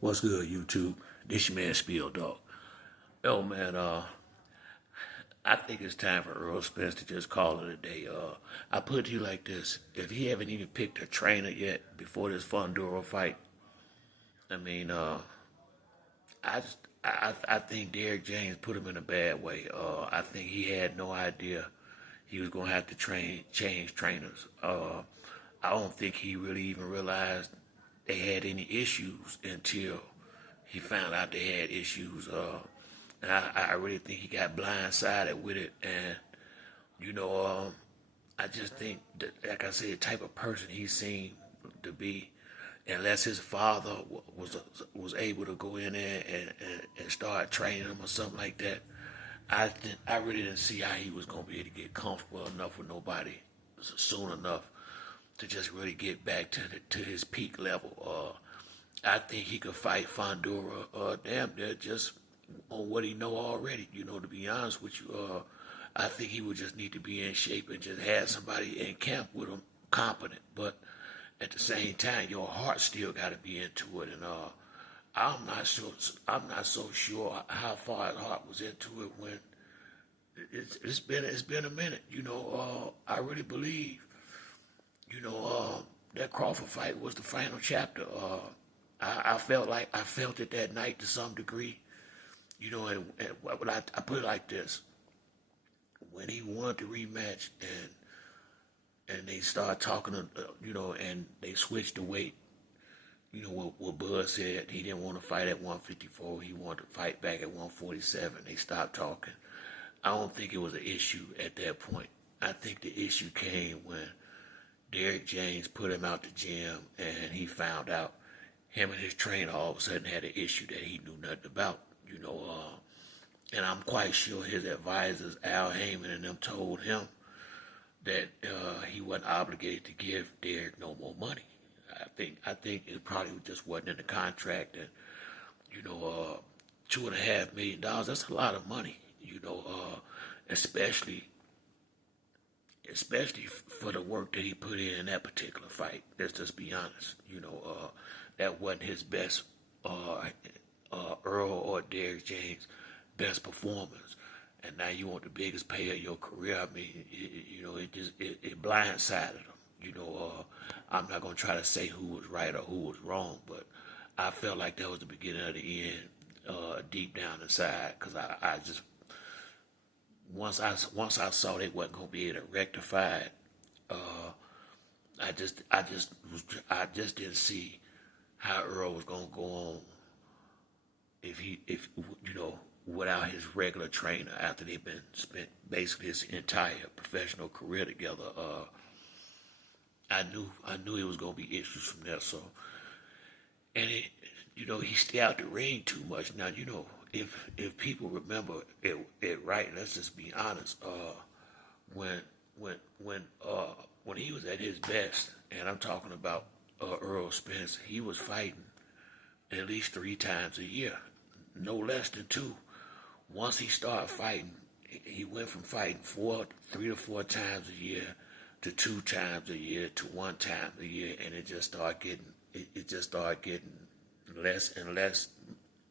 What's good, YouTube? This your man Spiel Dog. Yo, man, I think it's time for Errol Spence to just call it a day. I put it to you like this: if he haven't even picked a trainer yet before this Fundora fight, I mean, I think Derrick James put him in a bad way. I think he had no idea he was gonna have to change trainers. I don't think he really even realized they had any issues until he found out they had issues. And I really think he got blindsided with it. And, you know, I just think that, like I said, the type of person he seemed to be, unless his father was able to go in there and start training him or something like that, I really didn't see how he was going to be able to get comfortable enough with nobody soon enough to just really get back to his peak level. I think he could fight Fundora damn near just on what he know already. You know, to be honest with you, I think he would just need to be in shape and just have somebody in camp with him competent. But at the same time, your heart still got to be into it. And I'm not so sure how far his heart was into it when it's been a minute. You know, I really believe. You know, that Crawford fight was the final chapter. I felt it that night to some degree. You know, and I put it like this: when he wanted the rematch, and they started talking, you know, and they switched the weight. You know what Bud said, he didn't want to fight at 154. He wanted to fight back at 147. They stopped talking. I don't think it was an issue at that point. I think the issue came when Derrick James put him out the gym, and he found out him and his trainer all of a sudden had an issue that he knew nothing about. You know, and I'm quite sure his advisors, Al Heyman and them, told him that he wasn't obligated to give Derrick no more money. I think it probably just wasn't in the contract, and you know, $2.5 million. That's a lot of money. You know, especially for the work that he put in that particular fight. Let's just be honest. You know, that wasn't his best, Earl or Derrick James' best performance. And now you want the biggest pay of your career. I mean, you know, it blindsided him. You know, I'm not gonna try to say who was right or who was wrong, but I felt like that was the beginning of the end, deep down inside, because I just once I saw they wasn't gonna be able to rectify it, I just didn't see how Earl was gonna go on if you know, without his regular trainer after they've been spent basically his entire professional career together. I knew it was gonna be issues from there. So, and you know, he stayed out the ring too much. Now, you know, if people remember it right, let's just be honest. When when he was at his best, and I'm talking about Errol Spence, he was fighting at least 3 times a year, no less than 2. Once he started fighting, he went from fighting 3 to 4 times a year to 2 times a year to 1 time a year, and it just started getting less and less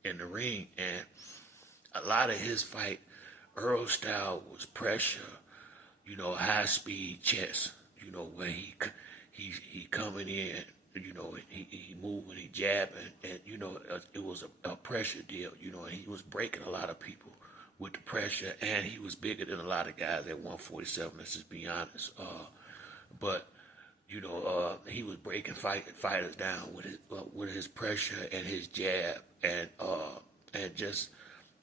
in the ring. And a lot of his fight, Earl's style was pressure, you know, high speed chess, you know, where he coming in, you know, he moving, he jabbing, and you know, it was a pressure deal, you know, and he was breaking a lot of people with the pressure, and he was bigger than a lot of guys at 147. Let's just be honest. But you know, he was breaking fighters down with his pressure and his jab, and just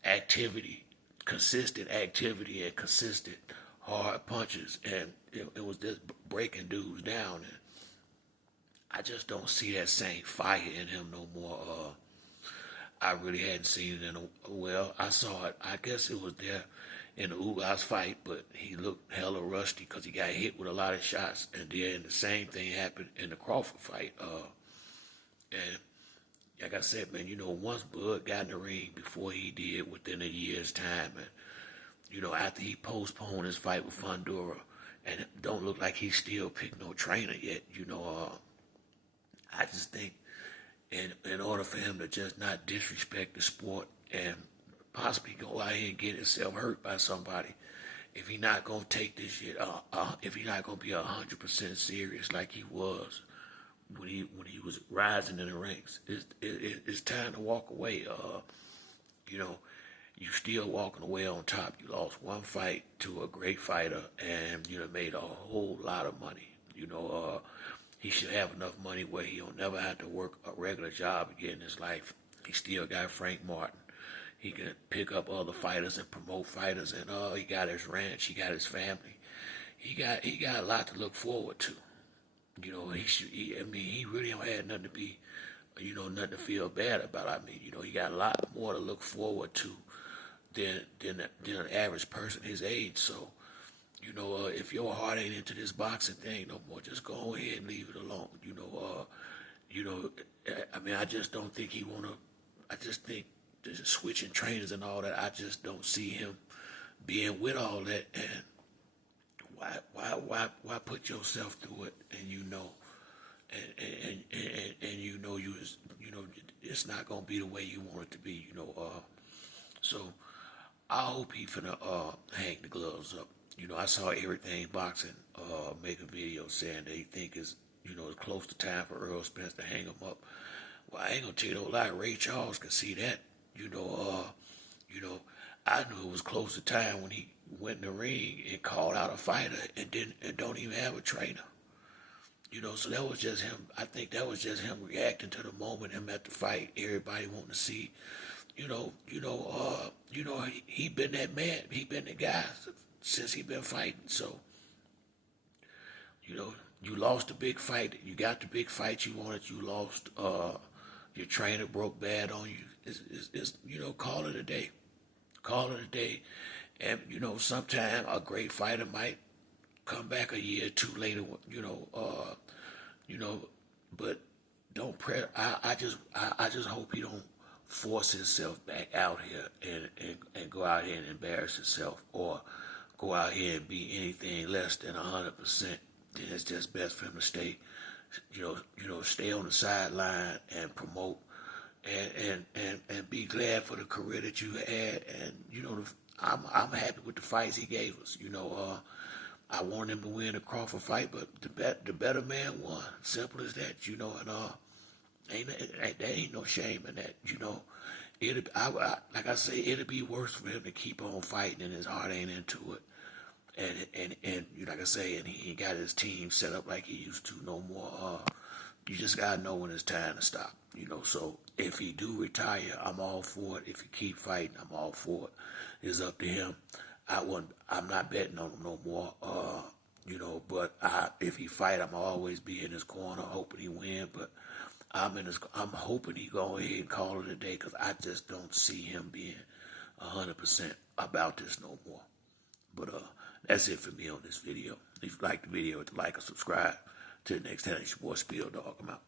activity, consistent activity, and consistent hard punches, and it was just breaking dudes down. And I just don't see that same fire in him no more. I really hadn't seen it in well, I saw it. I guess it was there in the Ugas fight, but he looked hella rusty because he got hit with a lot of shots. And then the same thing happened in the Crawford fight. And like I said, man, you know, once Bud got in the ring before he did within a year's time, and you know, after he postponed his fight with Fundora, and it don't look like he still picked no trainer yet, you know, I just think in order for him to just not disrespect the sport and possibly go out here and get himself hurt by somebody, if he not gonna take this shit, if he not gonna be 100% serious like he was when he was rising in the ranks, it's time to walk away. You know, you still walking away on top. You lost one fight to a great fighter, and you know made a whole lot of money. He should have enough money where he'll never have to work a regular job again in his life. He still got Frank Martin. He can pick up other fighters and promote fighters, and he got his ranch. He got his family. He got a lot to look forward to. He really don't have nothing to be, nothing to feel bad about. I mean, he got a lot more to look forward to than an average person his age. So, if your heart ain't into this boxing thing no more, just go ahead and leave it alone. I just don't think he wanna. I just think the switching trainers and all that. I just don't see him being with all that. And why put yourself through it? And it's not gonna be the way you want it to be. So I hope he finna hang the gloves up. I saw Everything Boxing make a video saying that he think it's close to time for Errol Spence to hang him up. Well, I ain't gonna tell you no lie. Ray Charles can see that. I knew it was close to time when he went in the ring and called out a fighter and don't even have a trainer. So that was just him. I think that was just him reacting to the moment, him at the fight. Everybody wanting to see. He been that man. He been the guy since he been fighting. So, you lost the big fight. You got the big fight you wanted. You lost. Your trainer broke bad on you. It's call it a day. Call it a day. And, sometime a great fighter might come back a year or two later, but don't press. I just hope he don't force himself back out here and go out here and embarrass himself, or go out here and be anything less than 100%. Then it's just best for him to stay, stay on the sideline and promote, and be glad for the career that you had. And I'm happy with the fights he gave us. I wanted him to win the Crawford fight, but the better man won. Simple as that. There ain't no shame in that. Like I say, it'd be worse for him to keep on fighting and his heart ain't into it. And like I say, and he ain't got his team set up like he used to no more. You just gotta know when it's time to stop. So if he do retire, I'm all for it. If he keep fighting, I'm all for it. It's up to him. I'm not betting on him no more. But if he fight, I'm always be in his corner, hoping he win. But I'm hoping he go ahead and call it a day, because I just don't see him being 100% about this no more. But that's it for me on this video. If you like the video, hit the like and subscribe. Till next time, it's your boy Spill Dog. I'm out.